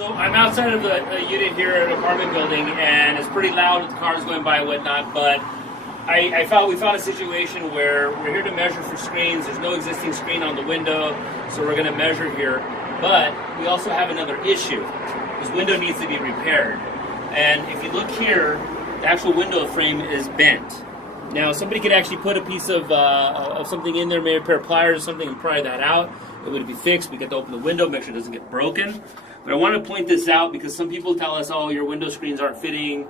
So I'm outside of the unit here at an apartment building, and it's pretty loud with cars going by and whatnot, but we found a situation where we're here to measure for screens. There's no existing screen on the window, so we're going to measure here. But we also have another issue. This window needs to be repaired. And if you look here, the actual window frame is bent. Now, somebody could actually put a piece of something in there, maybe a pair of pliers or something, and pry that out. It would be fixed. We get to open the window, make sure it doesn't get broken. But I want to point this out because some people tell us, oh, your window screens aren't fitting,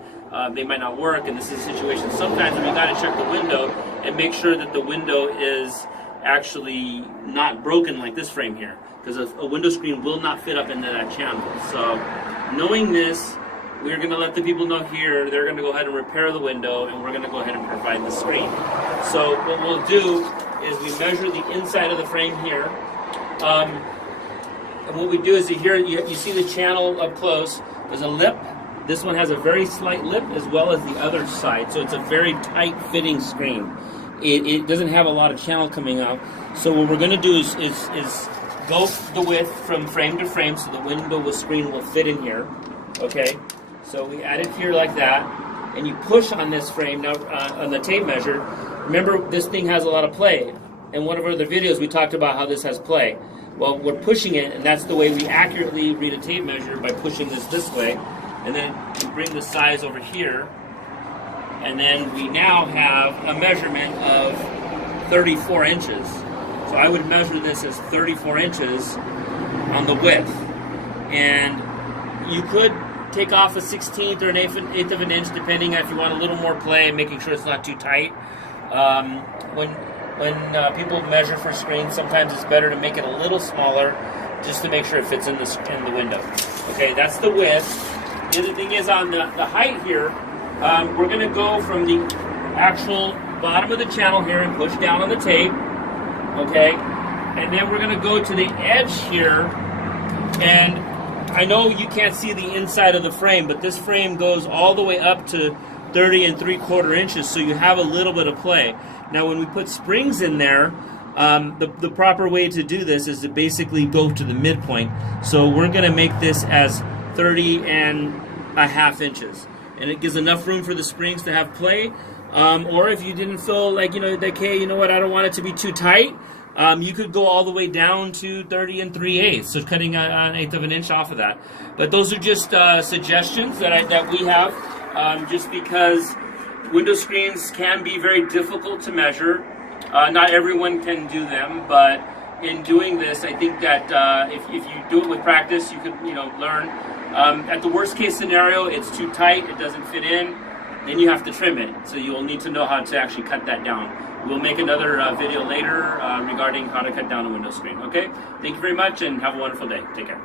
they might not work, and this is a situation. Sometimes we got to check the window and make sure that the window is actually not broken like this frame here, because a window screen will not fit up into that channel. So knowing this, we're going to let the people know here, they're going to go ahead and repair the window, and we're going to go ahead and provide the screen. So what we'll do is we measure the inside of the frame here. And what we do is here you see the channel up close. There's a lip. This one has a very slight lip as well as the other side. So it's a very tight fitting screen. It doesn't have a lot of channel coming out. So what we're going to do is go the width from frame to frame so the window with screen will fit in here. Okay. So we add it here like that, and you push on this frame now on the tape measure. Remember, this thing has a lot of play. In one of our other videos, we talked about how this has play. Well, we're pushing it, and that's the way we accurately read a tape measure, by pushing this way. And then we bring the size over here, and then we now have a measurement of 34 inches. So I would measure this as 34 inches on the width. And you could take off a 1/16 or an eighth of an inch, depending if you want a little more play, making sure it's not too tight. When people measure for screens, sometimes it's better to make it a little smaller, just to make sure it fits in the window. Okay, that's the width. The other thing is on the height here, we're going to go from the actual bottom of the channel here and push down on the tape. Okay, and then we're going to go to the edge here, and I know you can't see the inside of the frame, but this frame goes all the way up to 30 3/4 inches, so you have a little bit of play. Now, when we put springs in there, the proper way to do this is to basically go to the midpoint. So we're going to make this as 30.5 inches, and it gives enough room for the springs to have play. Or if you didn't feel like, like, hey, you know what, I don't want it to be too tight, you could go all the way down to 30 3/8, so cutting an eighth of an inch off of that. But those are just suggestions that we have, just because window screens can be very difficult to measure. Not everyone can do them, but in doing this, I think that if you do it with practice, you could learn. At the worst case scenario, it's too tight, it doesn't fit in, then you have to trim it. So you'll need to know how to actually cut that down. We'll make another video later regarding how to cut down a window screen. Okay? Thank you very much, and have a wonderful day. Take care.